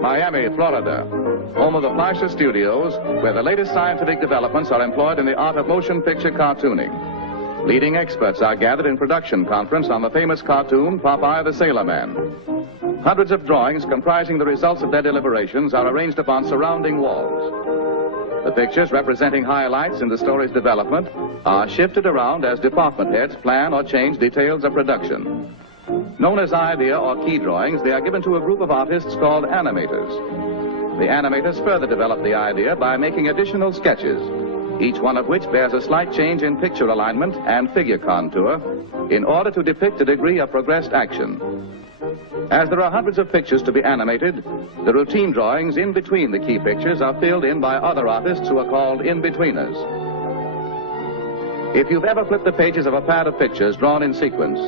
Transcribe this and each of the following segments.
Miami, Florida, home of the Fleischer Studios, where the latest scientific developments are employed in the art of motion picture cartooning. Leading experts are gathered in production conference on the famous cartoon, Popeye the Sailor Man. Hundreds of drawings comprising the results of their deliberations are arranged upon surrounding walls. The pictures representing highlights in the story's development are shifted around as department heads plan or change details of production. Known as idea or key drawings, they are given to a group of artists called animators. The animators further develop the idea by making additional sketches, each one of which bears a slight change in picture alignment and figure contour in order to depict a degree of progressed action. As there are hundreds of pictures to be animated, the routine drawings in between the key pictures are filled in by other artists who are called in-betweeners. If you've ever flipped the pages of a pad of pictures drawn in sequence,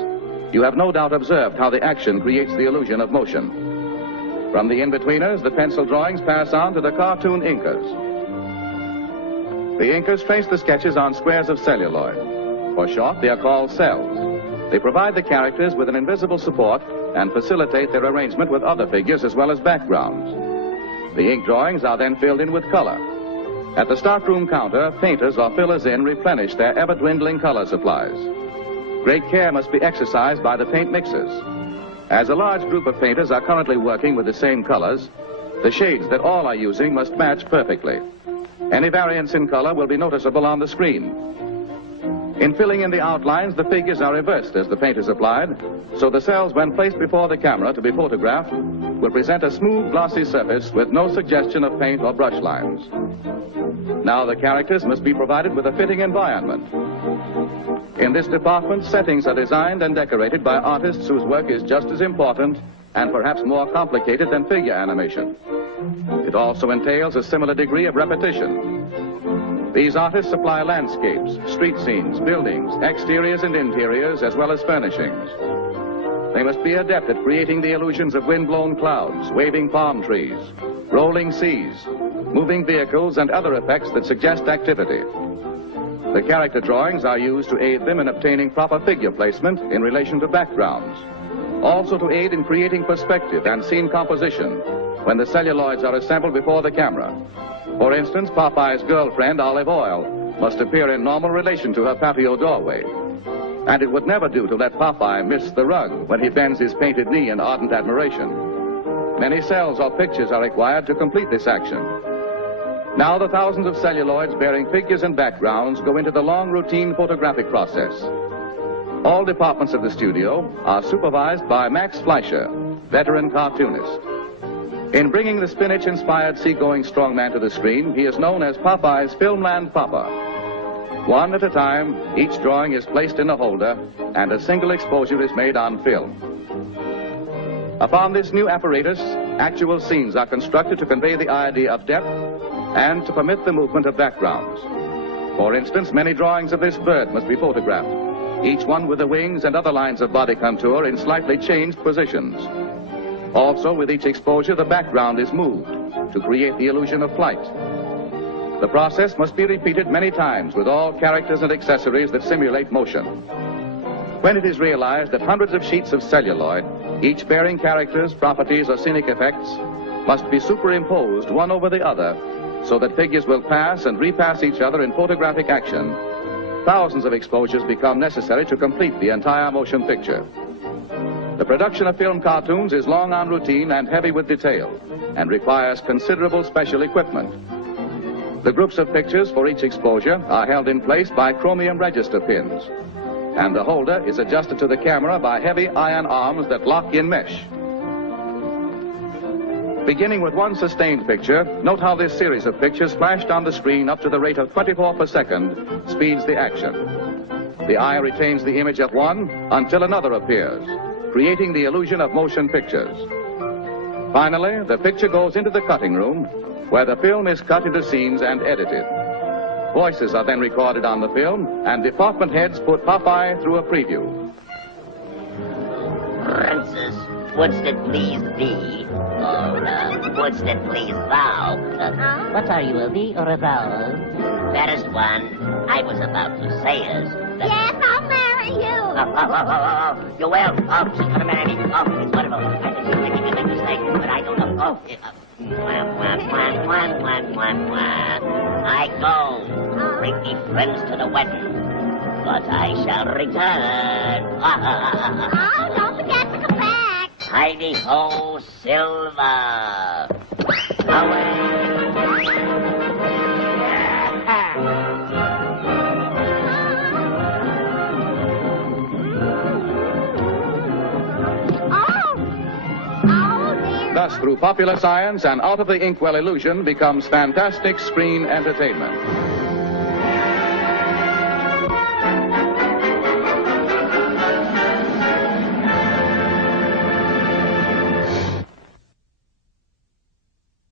you have no doubt observed how the action creates the illusion of motion. From the in-betweeners, the pencil drawings pass on to the cartoon inkers. The inkers trace the sketches on squares of celluloid. For short, they are called cells. They provide the characters with an invisible support and facilitate their arrangement with other figures as well as backgrounds. The ink drawings are then filled in with color. At the stockroom counter, painters or fillers in replenish their ever-dwindling color supplies. Great care must be exercised by the paint mixers. As a large group of painters are currently working with the same colors, the shades that all are using must match perfectly. Any variance in color will be noticeable on the screen. In filling in the outlines, the figures are reversed as the paint is applied, so the cells, when placed before the camera to be photographed, will present a smooth, glossy surface with no suggestion of paint or brush lines. Now the characters must be provided with a fitting environment. In this department, settings are designed and decorated by artists whose work is just as important and perhaps more complicated than figure animation. It also entails a similar degree of repetition. These artists supply landscapes, street scenes, buildings, exteriors and interiors, as well as furnishings. They must be adept at creating the illusions of wind-blown clouds, waving palm trees, rolling seas, moving vehicles, and other effects that suggest activity. The character drawings are used to aid them in obtaining proper figure placement in relation to backgrounds, also to aid in creating perspective and scene composition when the celluloids are assembled before the camera. For instance, Popeye's girlfriend, Olive Oil, must appear in normal relation to her patio doorway. And it would never do to let Popeye miss the rug when he bends his painted knee in ardent admiration. Many cells or pictures are required to complete this action. Now the thousands of celluloids bearing figures and backgrounds go into the long routine photographic process. All departments of the studio are supervised by Max Fleischer, veteran cartoonist. In bringing the spinach-inspired seagoing strongman to the screen, he is known as Popeye's Filmland Papa. One at a time, each drawing is placed in a holder, and a single exposure is made on film. Upon this new apparatus, actual scenes are constructed to convey the idea of depth and to permit the movement of backgrounds. For instance, many drawings of this bird must be photographed, each one with the wings and other lines of body contour in slightly changed positions. Also, with each exposure, the background is moved to create the illusion of flight. The process must be repeated many times with all characters and accessories that simulate motion. When it is realized that hundreds of sheets of celluloid, each bearing characters, properties, or scenic effects, must be superimposed one over the other so that figures will pass and repass each other in photographic action, thousands of exposures become necessary to complete the entire motion picture. The production of film cartoons is long on routine and heavy with detail, and requires considerable special equipment. The groups of pictures for each exposure are held in place by chromium register pins, and the holder is adjusted to the camera by heavy iron arms that lock in mesh. Beginning with one sustained picture, note how this series of pictures flashed on the screen up to the rate of 24 per second speeds the action. The eye retains the image of one until another appears, creating the illusion of motion pictures. Finally, the picture goes into the cutting room, where the film is cut into scenes and edited. Voices are then recorded on the film, and department heads put Popeye through a preview. Princess, wouldst it please thee? Or, wouldst it please thou? What are you, a thee or a thou? Fairest one, I was about to say is that... Yes, I'll marry you. You will? Oh, she's gonna marry me. Oh, it's wonderful. I think she's making everything to say, but I don't know. Oh, I go. Bring me friends to the wedding, but I shall return. Oh, don't forget to come back. Heidi ho, Silver. Away. Thus, through popular science, an out-of-the-inkwell illusion becomes fantastic screen entertainment.